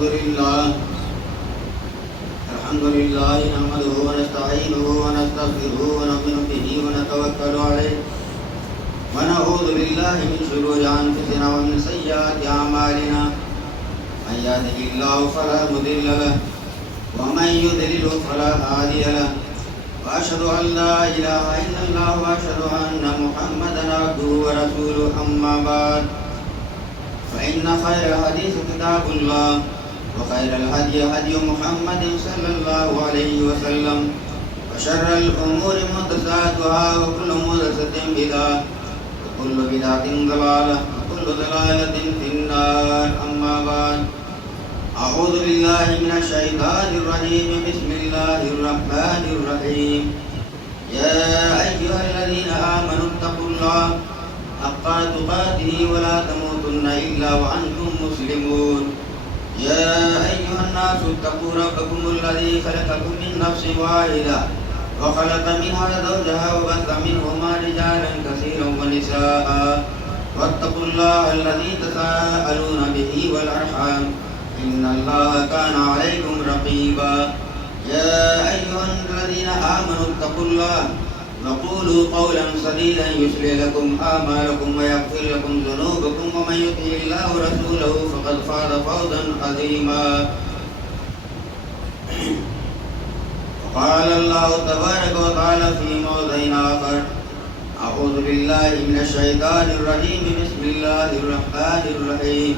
الحمد لله نحمده ونستعينه ونستغفره ونؤمن به ونتوكل عليه ونعوذ بالله من شرور أنفسنا ومن سيئات أعمالنا من يهده الله فلا مضل له ومن يضلل فلا هادي له وأشهد أن لا إله إلا الله وأشهد أن محمدا عبده ورسوله أما بعد فإن خير الحديث كتاب الله وخير الهدي هدي محمد صلى الله عليه وسلم وشر الأمور محدثاتها وكل محدثة بدعة وكل بدعة ضلالة وكل ضلالة في النار أما بعد أعوذ بالله من الشيطان الرجيم بسم الله الرحمن الرحيم يا أيها الذين آمنوا اتقوا الله حق تقاته ولا تموتن إلا وأنتم مسلمون يا أيها الناس اتقوا ربكم الذي خلقكم من نفس واحدة وخلق منها زوجها وبث منهما رجالا كثيرا ونساء واتقوا الله الذي تساءلون به والأرحام إن الله كان عليكم رقيبا يا أيها الذين آمنوا اتقوا الله وقولوا قولا سديدا يصلح لكم أعمالكم ويغفر لكم ذنوبكم ومن يطع الله ورسوله فقد فاز فوزا عظيما وقال الله تبارك وتعالى في موضع آخر أعوذ بالله من الشيطان الرجيم بسم الله الرحمن الرحيم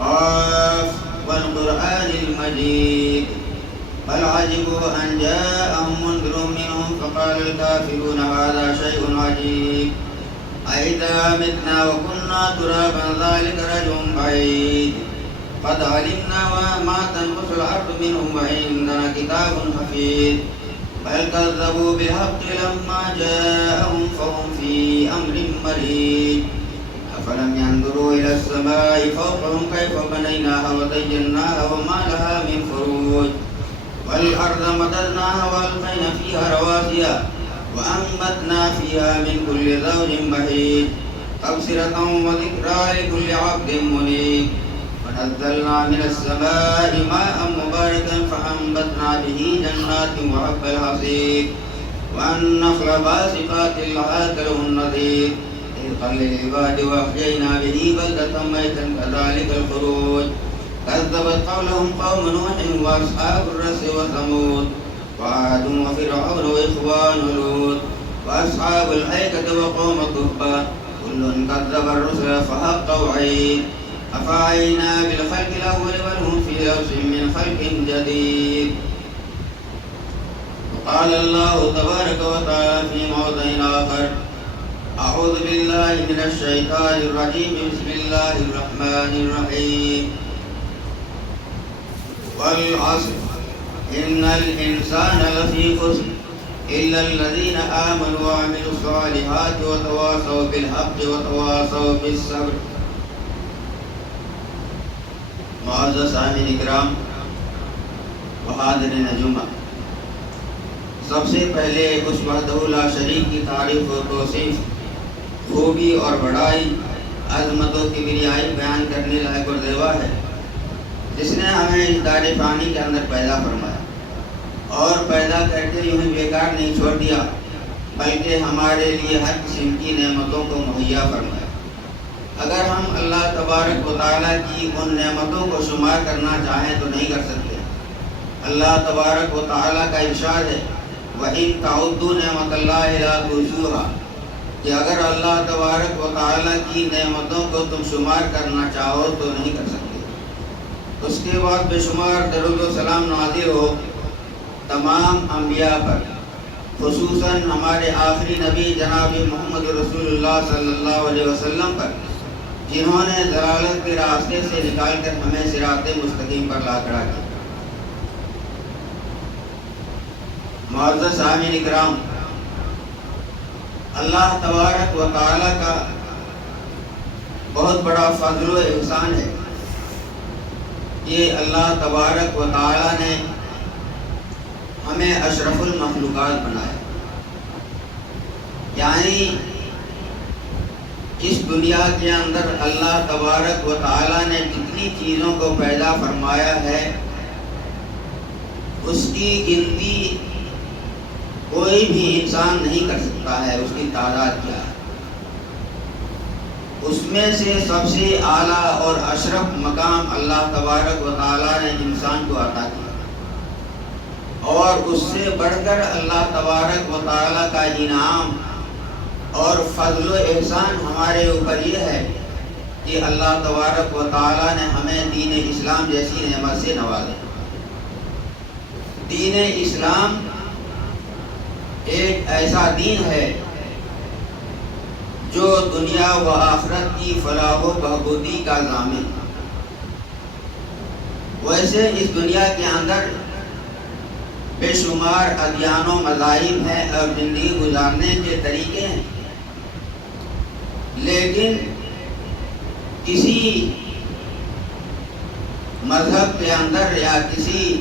قاف والقرآن المجيد بل عجبوا أن جاءهم منذر منهم فقال الكافرون هذا شيء عجيب أئذا متنا وكنا ترابا ذلك رجع بعيد قد علمنا ما تنقص الأرض منهم وعندنا كتاب حفيظ بل كذبوا بالحق لما جاءهم فهم في أمر مريج أفلم ينظروا إلى السماء فوقهم كيف بنيناها وزيناها وما لها من فروج والأرض مددناها وألقينا فيها رواسي وأنبتنا فيها من كل زوج بهيج تبصرة وذكرى لكل عبد منيب ونزلنا من السماء ماء مباركا فأنبتنا به جنات وحب الحصيد والنخل باسقات لها كله النضيد رزقا للعباد وأحيينا به بلدة ميتا كذلك الخروج كذبت قولهم قوم نوح وأصحاب الرس وثمود وعاد وفرعون وإخوان لوط وأصحاب الأيكة وقوم الضبة كل كذب الرسل فحق وعيد أفعينا بالخلق الأول بل هم في لبس من خلق جديد وقال الله تبارك وتعالى في موضع آخر أعوذ بالله من الشيطان الرجيم بسم الله الرحمن الرحيم والعصر إن الإنسان لفي خسر إلا الذين آمنوا وعملوا الصالحات وتواصوا بالحق وتواصوا بالصبر. معزز سامعین اکرام و حاضرین جمعہ، سب سے پہلے اس وحدہ لا شریک کی تعریف و توصیف، خوبی اور بڑائی، عظمت و کبریائی بیان کرنے لائق اور زیبا ہے، جس نے ہمیں اس دار فانی کے اندر پیدا فرمایا اور پیدا کر کے یوں ہی بیکار نہیں چھوڑ دیا، بلکہ ہمارے لیے ہر قسم کی نعمتوں کو مہیا فرمایا۔ اگر ہم اللہ تبارک و تعالیٰ کی ان نعمتوں کو شمار کرنا چاہیں تو نہیں کر سکتے۔ اللہ تبارک و تعالیٰ کا ارشاد ہے وَإِن تَعُدُّوا نِعْمَتَ اللَّهِ لَا تُحْصُوهَا، کہ اگر اللہ تبارک و تعالیٰ کی نعمتوں کو تم شمار کرنا چاہو تو نہیں کر سکتے۔ اس کے بعد بے شمار درود و سلام نازل ہو تمام انبیاء پر، خصوصاً ہمارے آخری نبی جناب محمد رسول اللہ صلی اللہ علیہ وسلم پر، جنہوں نے ضلالت کے راستے سے نکال کر ہمیں صراط مستقیم پر لا کھڑا کیا۔ معزز سامعین اکرام، اللہ تبارک و تعالیٰ کا بہت بڑا فضل و احسان ہے کہ اللہ تبارک و تعالیٰ نے ہمیں اشرف المخلوقات بنایا، یعنی اس دنیا کے اندر اللہ تبارک و تعالی نے جتنی چیزوں کو پیدا فرمایا ہے اس کی گنتی کوئی بھی انسان نہیں کر سکتا ہے، اس کی تعداد کیا ہے۔ اس میں سے سب سے اعلیٰ اور اشرف مقام اللہ تبارک و تعالیٰ نے انسان کو عطا کیا، اور اس سے بڑھ کر اللہ تبارک و تعالیٰ کا انعام اور فضل و احسان ہمارے اوپر یہ ہے کہ اللہ تبارک و تعالیٰ نے ہمیں دین اسلام جیسی نعمت سے نوازا۔ دین اسلام ایک ایسا دین ہے جو دنیا و آخرت کی فلاح و بہبودی کا ضامن۔ ویسے اس دنیا کے اندر بے شمار ادیان و مذاہب ہیں اور زندگی گزارنے کے طریقے ہیں، لیکن کسی مذہب کے اندر یا کسی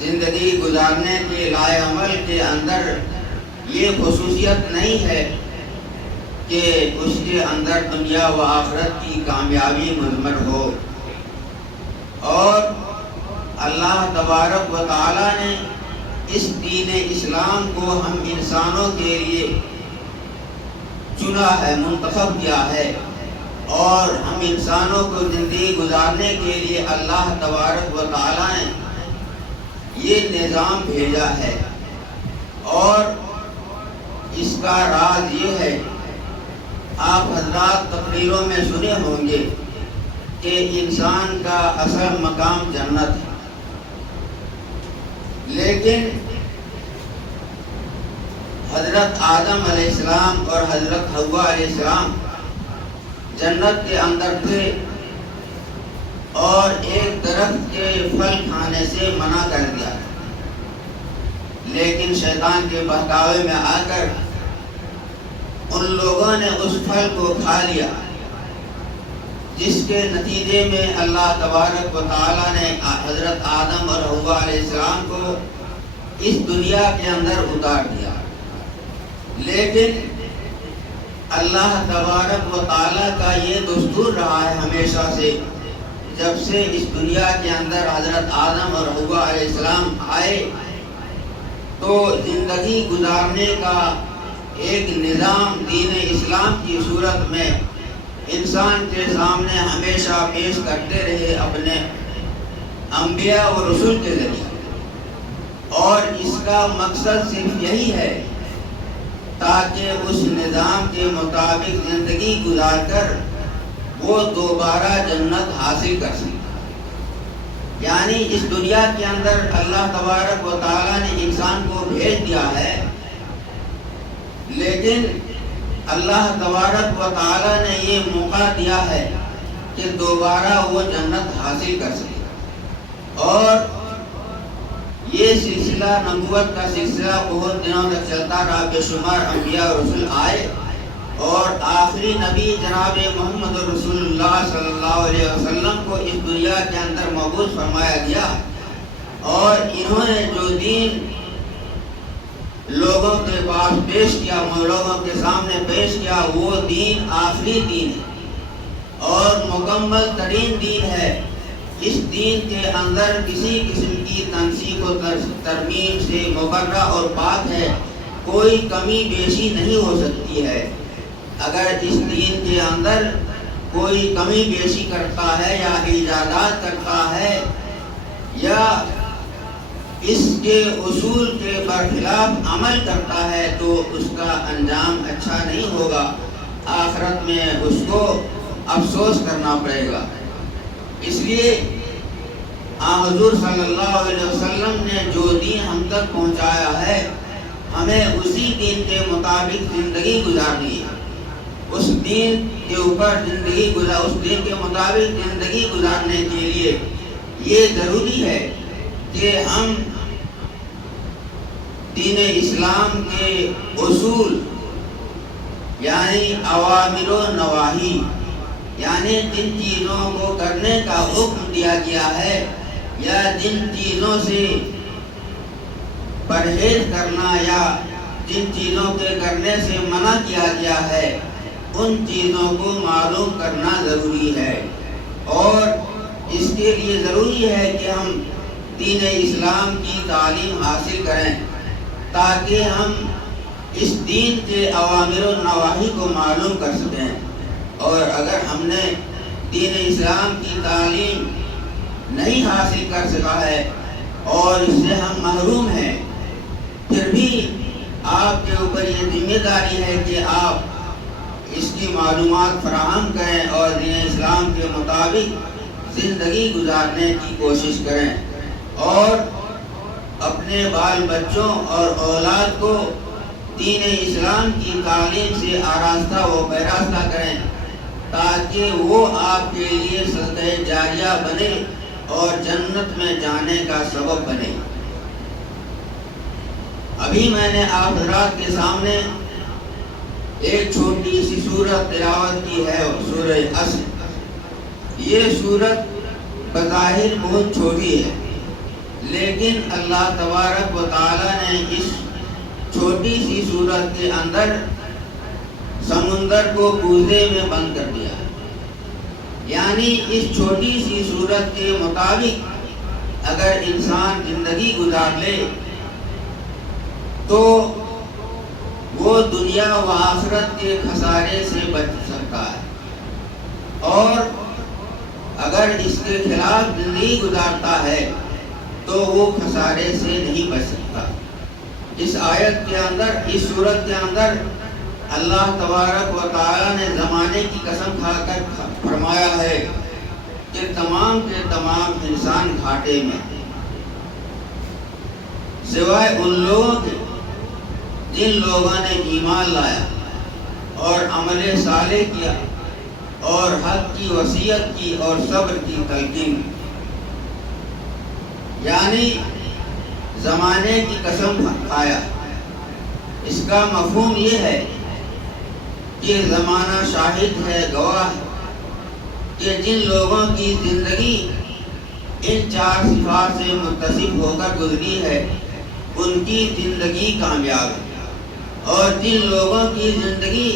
زندگی گزارنے کے لائے عمل کے اندر یہ خصوصیت نہیں ہے کہ اس کے اندر دنیا و آخرت کی کامیابی مضمر ہو۔ اور اللہ تبارک و تعالیٰ نے اس دین اسلام کو ہم انسانوں کے لیے چنا ہے، منتخب کیا ہے، اور ہم انسانوں کو زندگی گزارنے کے لیے اللہ تبارک و تعالیٰ نے یہ نظام بھیجا ہے۔ اور اس کا راز یہ ہے، آپ حضرات تقریروں میں سنے ہوں گے کہ انسان کا اصل مقام جنت ہے، لیکن حضرت آدم علیہ السلام اور حضرت حوا علیہ السلام جنت کے اندر تھے اور ایک درخت کے پھل کھانے سے منع کر دیا، لیکن شیطان کے بہکاوے میں آ کر ان لوگوں نے اس پھل کو کھا لیا، جس کے نتیجے میں اللہ تبارک و تعالیٰ نے حضرت آدم اور حوا علیہ السلام کو اس دنیا کے اندر اتار دیا۔ لیکن اللہ تبارک و تعالیٰ کا یہ دستور رہا ہے ہمیشہ سے، جب سے اس دنیا کے اندر حضرت آدم اور حوا علیہ السلام آئے تو زندگی گزارنے کا ایک نظام دین اسلام کی صورت میں انسان کے سامنے ہمیشہ پیش کرتے رہے اپنے انبیاء و رسول کے ذریعے، اور اس کا مقصد صرف یہی ہے تاکہ اس نظام کے مطابق زندگی گزار کر وہ دوبارہ جنت حاصل کر سکے۔ یعنی اس دنیا کے اندر اللہ تبارک و تعالیٰ نے انسان کو بھیج دیا ہے، لیکن اللہ تبارک و تعالیٰ نے یہ موقع دیا ہے کہ دوبارہ وہ جنت حاصل کر سکے۔ اور یہ سلسلہ نبوت کا سلسلہ بہت دنوں تک چلتا رہا، بے شمار انبیاء اور رسول آئے، اور آخری نبی جناب محمد رسول اللہ صلی اللہ علیہ وسلم کو اس دنیا کے اندر مبعوث فرمایا گیا، اور انہوں نے جو دین لوگوں کے پاس پیش کیا، لوگوں کے سامنے پیش کیا، وہ دین آخری دین ہے اور مکمل ترین دین ہے۔ اس دین کے اندر کسی قسم کی تنسیخ و ترمیم سے مبرہ اور پاک ہے، کوئی کمی بیشی نہیں ہو سکتی ہے۔ اگر اس دین کے اندر کوئی کمی بیشی کرتا ہے یا ایجادات کرتا ہے یا اس کے اصول کے برخلاف عمل کرتا ہے تو اس کا انجام اچھا نہیں ہوگا، آخرت میں اس کو افسوس کرنا پڑے گا۔ اس لیے حضور صلی اللہ علیہ وسلم نے جو دین ہم تک پہنچایا ہے، ہمیں اسی دین کے مطابق زندگی گزارنی ہے، اس دین کے اوپر اس دین کے مطابق زندگی گزارنے کے لیے یہ ضروری ہے کہ ہم دین اسلام کے اصول یعنی اوامر و نواہی، یعنی جن چیزوں کو کرنے کا حکم دیا گیا ہے یا جن چیزوں سے پرہیز کرنا یا جن چیزوں کے کرنے سے منع کیا گیا ہے، ان چیزوں کو معلوم کرنا ضروری ہے، اور اس کے لیے ضروری ہے کہ ہم دین اسلام کی تعلیم حاصل کریں تاکہ ہم اس دین کے اوامر و نواہی کو معلوم کر سکیں۔ اور اگر ہم نے دین اسلام کی تعلیم نہیں حاصل کر سکا ہے اور اس سے ہم محروم ہیں، پھر بھی آپ کے اوپر یہ ذمہ داری ہے کہ آپ اس کی معلومات فراہم کریں اور دین اسلام کے مطابق زندگی گزارنے کی کوشش کریں، اور اپنے بال بچوں اور اولاد کو دین اسلام کی تعلیم سے آراستہ و پیراستہ کریں تاکہ وہ آپ کے لیے صدقہ جاریہ بنے اور جنت میں جانے کا سبب بنے۔ ابھی میں نے آپ حضرات کے سامنے ایک چھوٹی سی سورت تلاوت کی ہے، سورہ عصر۔ یہ سورت بظاہر بہت چھوٹی ہے، لیکن اللہ تبارک و تعالی نے اس چھوٹی سی سورت کے اندر سمندر کو کوزے میں بند کر دیا۔ یعنی اس چھوٹی سی سورت کے مطابق اگر انسان زندگی گزار لے تو وہ دنیا و آخرت کے خسارے سے بچ سکتا ہے، اور اگر اس کے خلاف زندگی گزارتا ہے تو وہ خسارے سے نہیں بچ سکتا۔ اس آیت کے اندر، اس سورت کے اندر اللہ تبارک و تعالی نے زمانے کی قسم کھا کر فرمایا ہے کہ تمام کے تمام انسان گھاٹے میں، سوائے ان لوگوں کے جن لوگوں نے ایمان لایا اور عمل صالح کیا اور حق کی وصیت کی اور صبر کی تلقین۔ یعنی زمانے کی قسم کھایا، اس کا مفہوم یہ ہے کہ زمانہ شاہد ہے، گواہ ہے کہ جن لوگوں کی زندگی ان چار صفات سے متصف ہو کر گزری ہے ان کی زندگی کامیاب ہے، اور جن لوگوں کی زندگی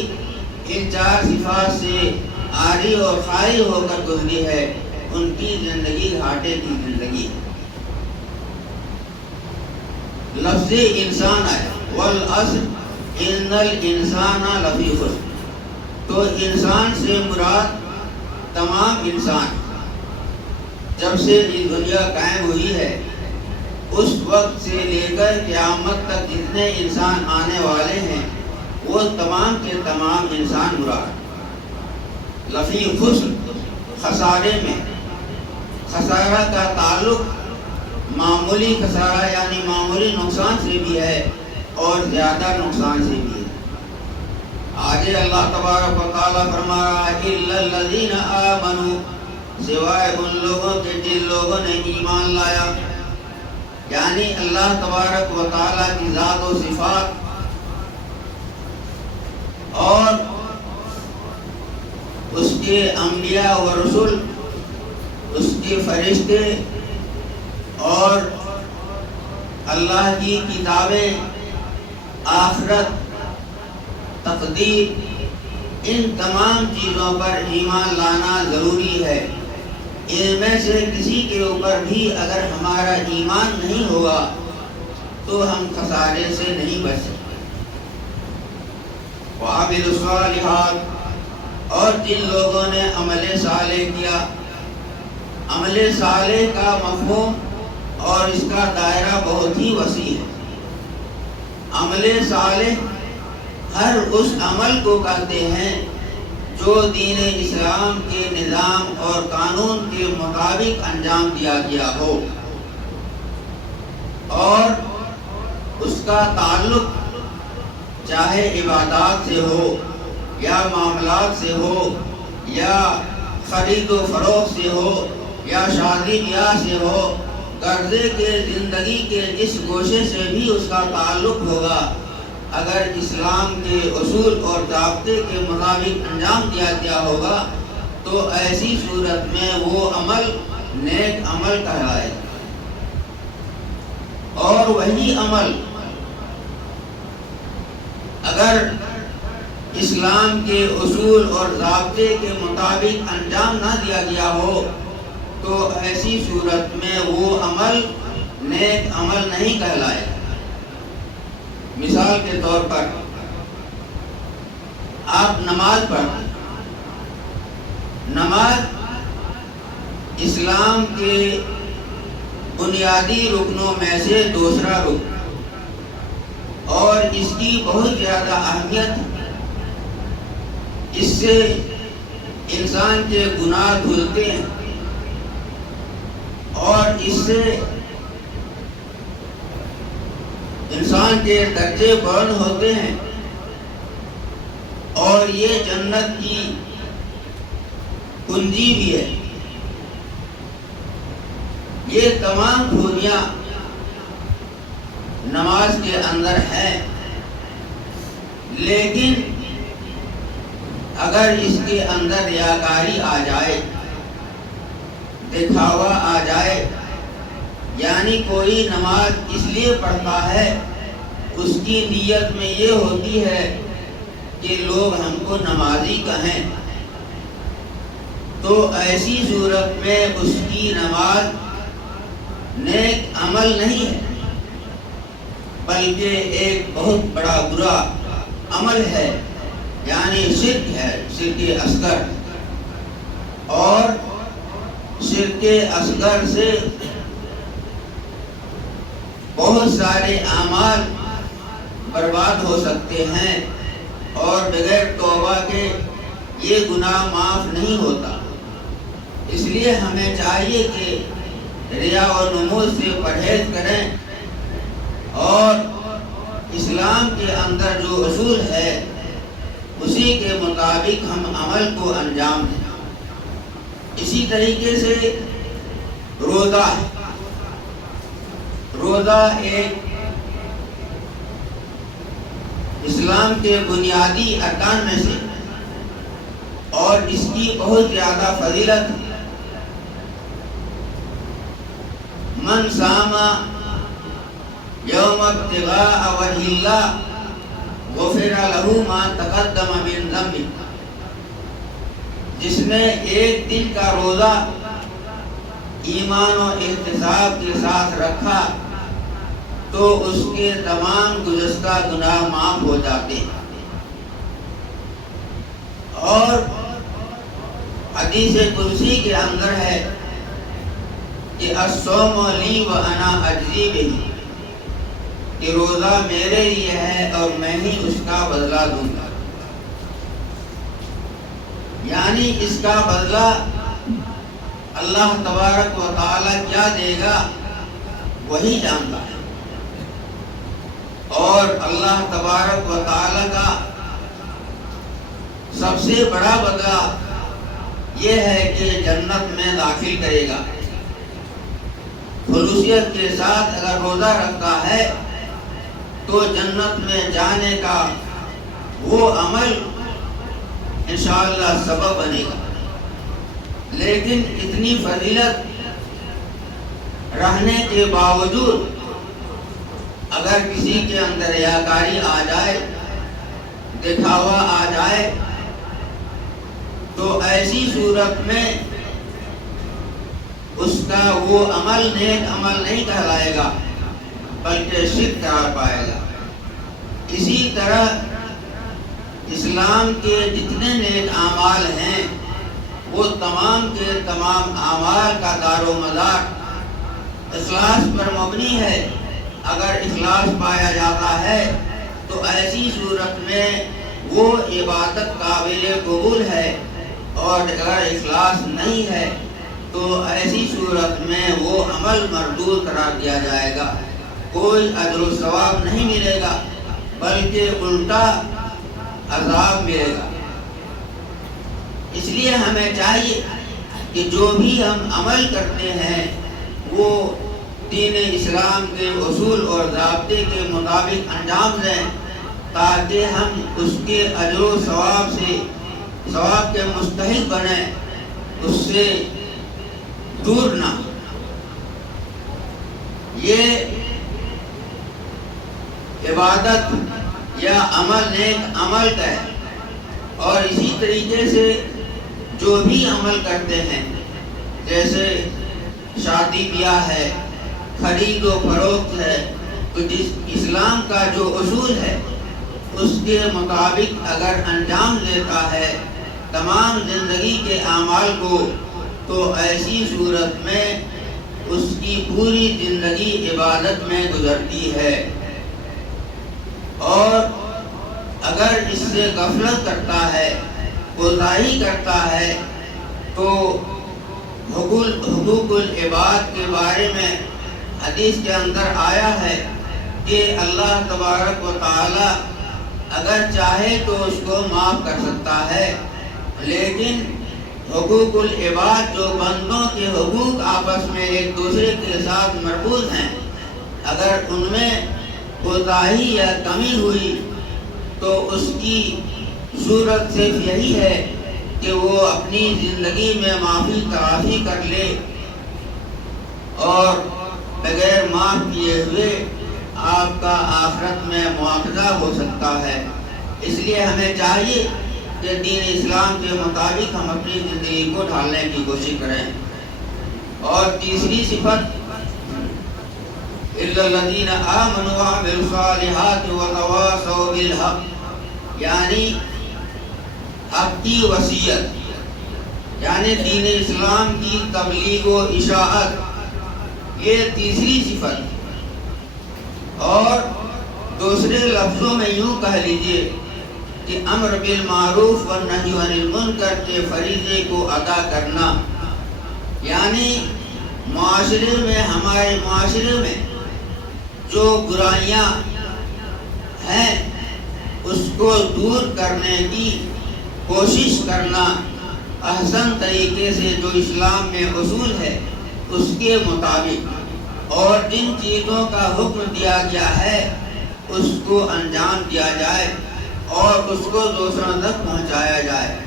ان چار صفات سے عاری اور خالی ہو کر گزری ہے ان کی زندگی گھاٹے کی زندگی ہے۔ لفظ انسان آیا، والعصر ان الانسان لفی خسر، تو انسان سے مراد تمام انسان۔ جب سے یہ دنیا قائم ہوئی ہے اس وقت سے لے کر قیامت تک جتنے انسان آنے والے ہیں وہ تمام کے تمام انسان مراد۔ لفی خسر، خسارے میں۔ خسارہ کا تعلق معمولی خسارہ یعنی معمولی نقصان سے بھی ہے اور زیادہ نقصان سے بھی ہے۔ آگے اللہ تبارک و تعالیٰ فرما رہا ہے الا الذین آمنوا، سوائے ان لوگوں کے جن لوگوں نے ایمان لایا۔ یعنی اللہ تبارک و تعالیٰ کی ذات و صفات اور اس کے انبیاء و رسول، اس کے فرشتے اور اللہ کی کتابیں، آخرت، تقدیر، ان تمام چیزوں پر ایمان لانا ضروری ہے۔ ان میں سے کسی کے اوپر بھی اگر ہمارا ایمان نہیں ہوگا تو ہم خسارے سے نہیں بچ سکتے۔ وعملوا الصالحات، اور جن لوگوں نے عمل صالح کیا۔ عمل صالح کا مفہوم اور اس کا دائرہ بہت ہی وسیع ہے۔ عمل صالح ہر اس عمل کو کہتے ہیں جو دین اسلام کے نظام اور قانون کے مطابق انجام دیا گیا ہو، اور اس کا تعلق چاہے عبادات سے ہو یا معاملات سے ہو یا خرید و فروخت سے ہو یا شادی بیاہ سے ہو، قرضے کے زندگی کے جس گوشے سے بھی اس کا تعلق ہوگا، اگر اسلام کے اصول اور ضابطے کے مطابق انجام دیا گیا ہوگا تو ایسی صورت میں وہ عمل نیک عمل کہلائے۔ اور وہی عمل اگر اسلام کے اصول اور ضابطے کے مطابق انجام نہ دیا گیا ہو تو ایسی صورت میں وہ عمل نیک عمل نہیں کہلائے. مثال کے طور پر آپ نماز پڑھیں. نماز اسلام کے بنیادی رکنوں میں سے دوسرا رکن اور اس کی بہت زیادہ اہمیت ہے. اس سے انسان کے گناہ دھلتے ہیں اور اس سے انسان کے درجے بلند ہوتے ہیں اور یہ جنت کی کنجی بھی ہے. یہ تمام خوبیاں نماز کے اندر ہیں، لیکن اگر اس کے اندر ریاکاری آ جائے، دکھاوا آ جائے، یعنی کوئی نماز اس لیے پڑھتا ہے اس کی نیت میں یہ ہوتی ہے کہ لوگ ہم کو نمازی کہیں، تو ایسی صورت میں اس کی نماز نیک عمل نہیں ہے بلکہ ایک بہت بڑا برا عمل ہے، یعنی شرک ہے، شرک اصغر. اور شرک اصغر سے بہت سارے اعمال برباد ہو سکتے ہیں اور بغیر توبہ کے یہ گناہ معاف نہیں ہوتا. اس لیے ہمیں چاہیے کہ ریا و نمود سے پرہیز کریں اور اسلام کے اندر جو اصول ہے اسی کے مطابق ہم عمل کو انجام دیں. اسی طریقے سے روزہ ایک اسلام کے بنیادی ارکان میں سے اور اس کی بہت زیادہ فضیلت ہے. من صام یوم ابتغاء وجہ اللہ غفر لہ ما تقدم من ذنبہ. جس نے ایک دن کا روزہ ایمان و احتساب کے ساتھ رکھا تو اس کے تمام گزشتہ گناہ معاف ہو جاتے ہیں. اور حدیث قدسی کے اندر ہے کہ الصوم لی وانا اجزی بہ، کہ روزہ میرے لیے ہے اور میں ہی اس کا بدلہ دوں گا. یعنی اس کا بدلہ اللہ تبارک و تعالی کیا دے گا وہی جانتا ہے. اور اللہ تبارک و تعالی کا سب سے بڑا بدلہ یہ ہے کہ جنت میں داخل کرے گا. خلوصیت کے ساتھ اگر روزہ رکھتا ہے تو جنت میں جانے کا وہ عمل انشاءاللہ سبب بنے گا. لیکن اتنی فضیلت رہنے کے باوجود اگر کسی کے اندر ریاکاری آ جائے، دکھاوا آ جائے، تو ایسی صورت میں اس کا وہ عمل نیک عمل نہیں کہلائے گا بلکہ شرک قرار پائے گا. اسی طرح اسلام کے جتنے نیک اعمال ہیں وہ تمام کے تمام اعمال کا دار و مدار اخلاص پر مبنی ہے. اگر اخلاص پایا جاتا ہے تو ایسی صورت میں وہ عبادت قابل قبول ہے، اور اگر اخلاص نہیں ہے تو ایسی صورت میں وہ عمل مردود قرار دیا جائے گا. کوئی اجر و ثواب نہیں ملے گا بلکہ الٹا عذاب ملے گا. اس لیے ہمیں چاہیے کہ جو بھی ہم عمل کرتے ہیں وہ دین اسلام کے اصول اور ضابطے کے مطابق انجام دیں تاکہ ہم اس کے اجر و ثواب سے ثواب کے مستحق بنیں، اس سے دور نہ. یہ عبادت یا عمل نیک عمل کا ہے اور اسی طریقے سے جو بھی عمل کرتے ہیں، جیسے شادی بیاہ ہے، خرید و فروخت ہے، تو جس اسلام کا جو اصول ہے اس کے مطابق اگر انجام دیتا ہے تمام زندگی کے اعمال کو، تو ایسی صورت میں اس کی پوری زندگی عبادت میں گزرتی ہے۔ اور اگر اس سے غفلت کرتا ہے، کوتاہی کرتا ہے، تو حقوق العباد کے بارے میں حدیث کے اندر آیا ہے کہ اللہ تبارک و تعالی اگر چاہے تو اس کو معاف کر سکتا ہے، لیکن حقوق العباد جو بندوں کے حقوق آپس میں ایک دوسرے کے ساتھ مربوط ہیں، اگر ان میں کوتاہی یا کمی ہوئی تو اس کی صورت صرف یہی ہے کہ وہ اپنی زندگی میں معافی تلافی کر لے، اور بغیر معاف کیے ہوئے آپ کا آخرت میں مواخذہ ہو سکتا ہے۔ اس لیے ہمیں چاہیے کہ دین اسلام کے مطابق ہم اپنی زندگی کو ڈھالنے کی کوشش کریں۔ اور تیسری صفت اِلَّا الَّذِينَ آمَنُوا وَعَمِلُوا الصَّالِحَاتِ وَتَوَاصَوْا بِالْحَقِّ، یعنی حق کی وصیت، یعنی دین اسلام کی تبلیغ و اشاعت، یہ تیسری صفت۔ اور دوسرے لفظوں میں یوں کہہ لیجئے کہ امر بالمعروف والنہی عن المنکر کے فریضے کو ادا کرنا، یعنی معاشرے میں، ہمارے معاشرے میں جو برائیاں ہیں اس کو دور کرنے کی کوشش کرنا، احسن طریقے سے جو اسلام میں اصول ہے اس کے مطابق، اور جن چیزوں کا حکم دیا گیا ہے اس کو انجام دیا جائے اور اس کو دوسروں تک پہنچایا جائے،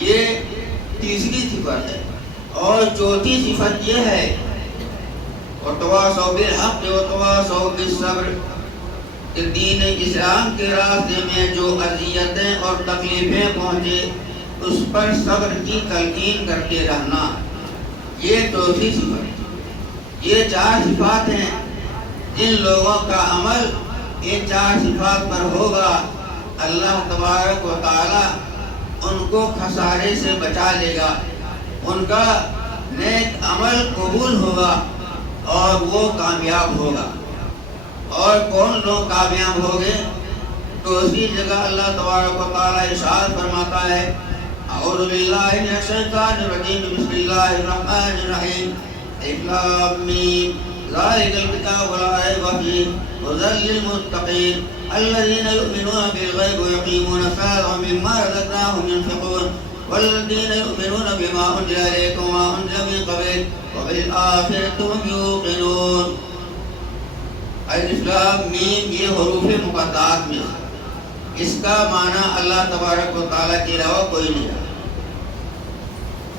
یہ تیسری صفت ہے۔ اور چوتھی صفت یہ ہے وَتَوَاصَوْا بِالْحَقِّ وَتَوَاصَوْا بِالصَّبْرِ، کہ دین اسلام کے راستے میں جو اذیتیں اور تکلیفیں پہنچے اس پر صبر کی تلقین کرتے رہنا، یہ چوتھی صفت۔ یہ چار صفات ہیں، جن لوگوں کا عمل ان چار صفات پر ہوگا اللہ تبارک و تعالی ان کو خسارے سے بچا لے گا، ان کا نیک عمل قبول ہوگا اور وہ کامیاب ہوگا۔ اور کون لوگ کامیاب ہوگے؟ تو اسی جگہ اللہ تبارک و تعالی ارشاد فرماتا ہے اعوذ باللہ من الشیطان الرجیم بسم اللہ الرحمن الرحیم الف لام میم ذالک الکتاب لا ریب فیہ ھدی للمتقین الذین یؤمنون بالغیب ویقیمون الصلاۃ ومما رزقناہم ينفقون والذین یؤمنون بما انزل الیک وما انزل من قبلک وبالآخرۃ ھم یوقنون۔ الف لام میم یہ حروف مقطعات میں سے، اس کا معنی اللہ تبارک و تعالیٰ کے علاوہ کوئی نہیں ہے۔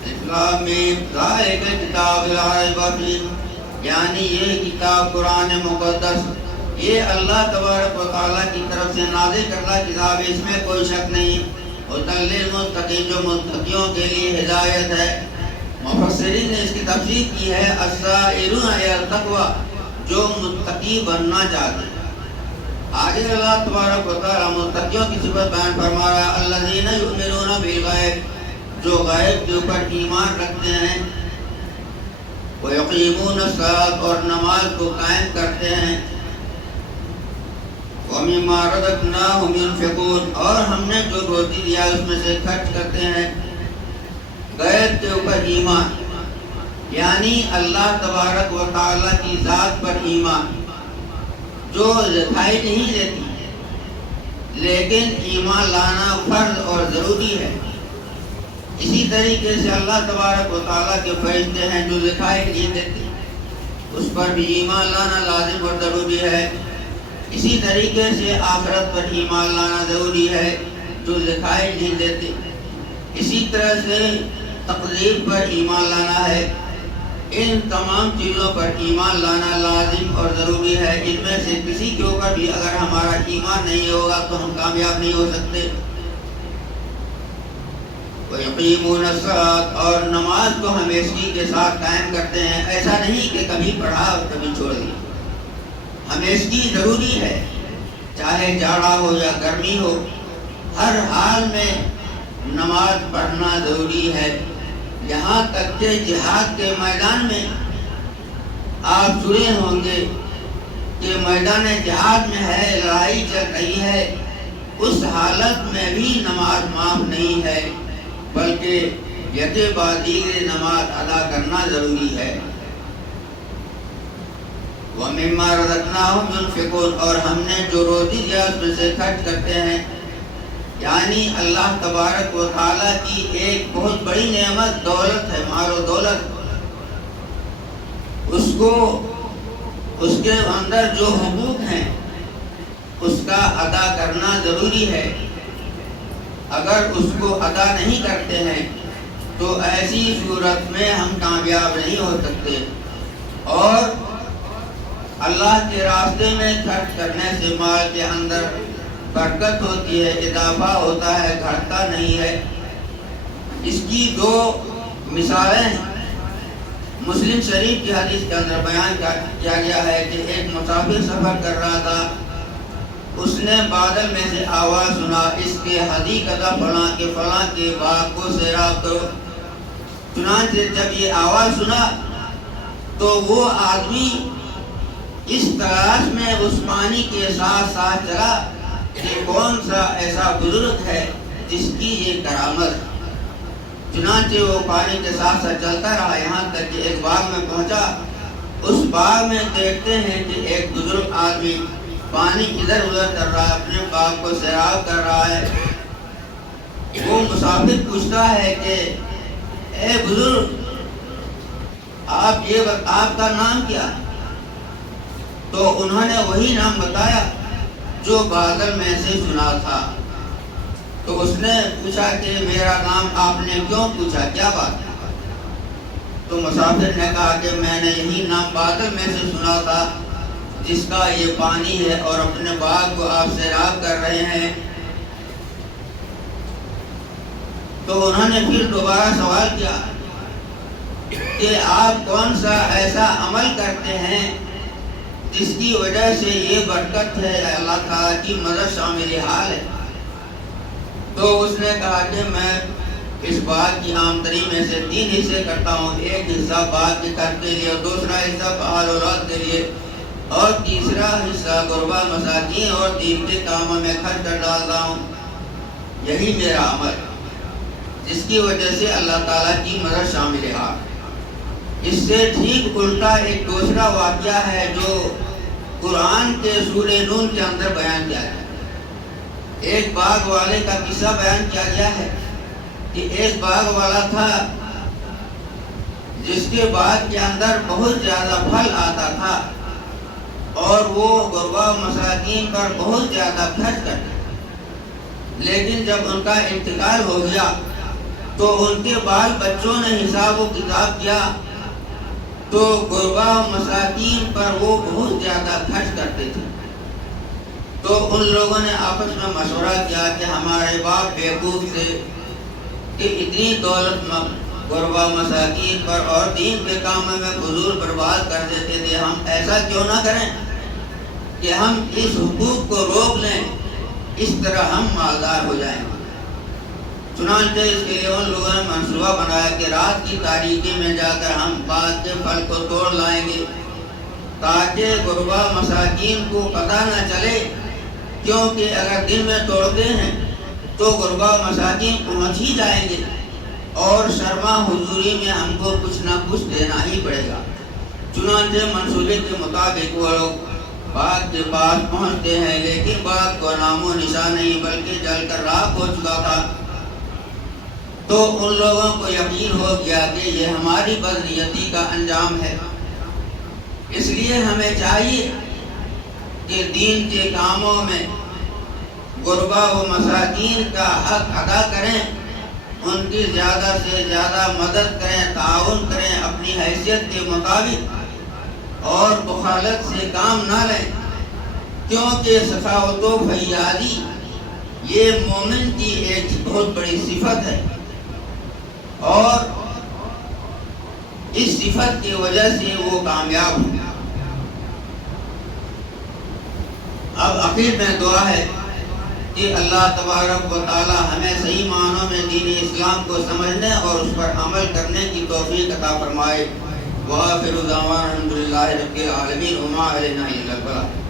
الف لام میم ذالک الکتاب لا ریب فیہ، یعنی یہ کتاب قرآن مقدس، یہ اللہ تبارک و تعالیٰ کی طرف سے نازل کردہ کتاب ہے، اس میں کوئی شک نہیں۔ ھدی للمتقین، جو متقیوں کے لیے ہدایت ہے۔ مفسرین نے اس کی تفسیر کی ہے السائرون الی التقوی، جو متقی بننا چاہتے ہیں۔ آگے اللہ تبارک و تعالیٰ متقیوں کی صفت بیان فرما رہا ہے الذین یؤمنون بالغیب، جو غیب کے اوپر ایمان رکھتے ہیں، ویقیمون الصلاۃ، اور نماز کو قائم کرتے ہیں، ومما رزقناہم ينفقون، اور ہم نے جو روزی دیا اس میں سے خرچ کرتے ہیں۔ غیب کے اوپر ایمان یعنی اللہ تبارک و تعالیٰ کی ذات پر ایمان، جو دکھائی نہیں دیتی لیکن ایمان لانا فرض اور ضروری ہے۔ اسی طریقے سے اللہ تبارک و تعالیٰ کے فرشتے ہیں جو دکھائی نہیں دیتے، اس پر بھی ایمان لانا لازم اور ضروری ہے۔ اسی طریقے سے آخرت پر ایمان لانا ضروری ہے جو دکھائی نہیں دیتے۔ اسی طرح سے تقدیر پر ایمان لانا ہے۔ ان تمام چیزوں پر ایمان لانا لازم اور ضروری ہے۔ ان میں سے کسی کے اوپر بھی اگر ہمارا ایمان نہیں ہوگا تو ہم کامیاب نہیں ہو سکتے۔ وَيُقِيمُونَ الصَّلَاةَ اور نماز کو ہمیشگی کے ساتھ قائم کرتے ہیں. ایسا نہیں کہ کبھی پڑھا اور کبھی چھوڑ دیا. ہمیشگی ضروری ہے، چاہے جاڑا ہو یا گرمی ہو، ہر حال میں نماز پڑھنا ضروری ہے. یہاں تک کہ جہاد کے میدان میں آپ سنے ہوں گے کہ میدان جہاد میں ہے، لڑائی چل رہی ہے، اس حالت میں بھی نماز معاف نہیں ہے، بلکہ یکے بعد دیگر نماز ادا کرنا ضروری ہے. وَمِمَّا رَزَقْنَاهُمْ يُنْفِقُونَ اور ہم نے جو روزی دیا اس میں سے خرچ کرتے ہیں. یعنی اللہ تبارک و تعالیٰ کی ایک بہت بڑی نعمت دولت ہے، مال و دولت. اس کو اس کے اندر جو حقوق ہیں اس کا ادا کرنا ضروری ہے. اگر اس کو ادا نہیں کرتے ہیں تو ایسی صورت میں ہم کامیاب نہیں ہو سکتے. اور اللہ کے راستے میں خرچ کرنے سے مال کے اندر برکت ہوتی ہے، اضافہ ہوتا ہے، گھٹتا نہیں ہے. اس کی دو مثالیں ہیں. مسلم شریف کی حدیث کے اندر بیان کیا گیا ہے کہ ایک مسافر سفر کر رہا تھا. اس نے بادل میں سے آواز سنا، اس کے حدیقہ فلاں کے باغ کو سیراب کرو. چنانچہ جب یہ آواز سنا تو وہ آدمی اس تلاش میں اس پانی کے ساتھ ساتھ چلا کہ کون سا ایسا بزرگ ہے جس کی یہ کرامت. چنانچہ وہ پانی کے ساتھ ساتھ چلتا رہا یہاں تک کہ ایک باغ میں پہنچا. اس باغ میں دیکھتے ہیں کہ ایک بزرگ آدمی پانی ادھر ادھر کر رہا ہے، اپنے باغ کو سیراب کر رہا ہے. وہ مسافر پوچھتا ہے کہ اے بزرگ، آپ کا نام کیا؟ تو انہوں نے وہی نام بتایا جو بادل میں سے سنا تھا. تو اس نے پوچھا کہ میرا نام آپ نے کیوں پوچھا، کیا بات؟ تو مسافر نے کہا کہ میں نے یہی نام بادل میں سے سنا تھا جس کا یہ پانی ہے اور اپنے باغ کو آپ سیراب کر رہے ہیں. تو انہوں نے پھر دوبارہ سوال کیا کہ آپ کون سا ایسا عمل کرتے ہیں جس کی وجہ سے یہ برکت ہے، اللہ تعالیٰ کی مدد شامل حال ہے؟ تو اس نے کہا کہ میں اس باغ کی آمدنی میں سے 3 حصے کرتا ہوں. ایک حصہ باغ کے خرچ کے لیے، دوسرا حصہ بال اولاد کے لیے، اور تیسرا حصہ غربا مساکین اور دین کے کاموں میں خرچ کر ڈالتا ہوں. یہی میرا عمل، جس کی وجہ سے اللہ تعالیٰ کی مدد شامل ہے. اس سے ٹھیک الٹا ایک دوسرا واقعہ ہے جو قرآن کے سورہ نون کے اندر بیان کیا گیا. ایک باغ والے کا قصہ بیان کیا گیا ہے کہ ایک باغ والا تھا جس کے باغ کے اندر بہت زیادہ پھل آتا تھا اور وہ غربا مساکین پر بہت زیادہ خرچ کرتے. لیکن جب ان کا انتقال ہو گیا تو ان کے بال بچوں نے حساب و کتاب کیا تو غربا مساکین پر وہ بہت زیادہ خرچ کرتے تھے. تو ان لوگوں نے آپس میں مشورہ کیا کہ ہمارے باپ بیوقوف تھے کہ اتنی دولت غربا مساکین پر اور دین کے کاموں میں فضول برباد کر دیتے تھے. ہم ایسا کیوں نہ کریں کہ ہم اس حقوق کو روک لیں، اس طرح ہم مالدار ہو جائیں. چنانچہ اس کے لیے ان لوگوں نے منصوبہ بنایا کہ رات کی تاریکی میں جا کر ہم باغ کے پھل کو توڑ لائیں گے تاکہ غربا مساکین کو پتہ نہ چلے، کیونکہ اگر دن میں توڑتے ہیں تو غربا مساکین پہنچ ہی جائیں گے اور شرما حضوری میں ہم کو کچھ نہ کچھ دینا ہی پڑے گا. چنانچہ منصوبے کے مطابق وہ لوگ باغ کے پاس پہنچتے ہیں، لیکن باغ کو نام و نشان نہیں بلکہ جل کر راکھ ہو چکا تھا. تو ان لوگوں کو یقین ہو گیا کہ یہ ہماری بدنیتی کا انجام ہے. اس لیے ہمیں چاہیے کہ دین کے کاموں میں غربا و مساکین کا حق ادا کریں، ان کی زیادہ سے زیادہ مدد کریں، تعاون کریں اپنی حیثیت کے مطابق، اور بخالت سے کام نہ لیں، کیونکہ سخاوت و فیاضی یہ مومن کی ایک بہت بڑی صفت ہے. اور اس صفت کی وجہ سے وہ کامیاب ہوں۔ اب آخر میں دعا ہے کہ اللہ تبارک و تعالی ہمیں صحیح معنوں میں دین اسلام کو سمجھنے اور اس پر عمل کرنے کی توفیق عطا فرمائے۔ وآخر دعوانا الحمدللہ رب العالمین وما علینا الا البلاغ۔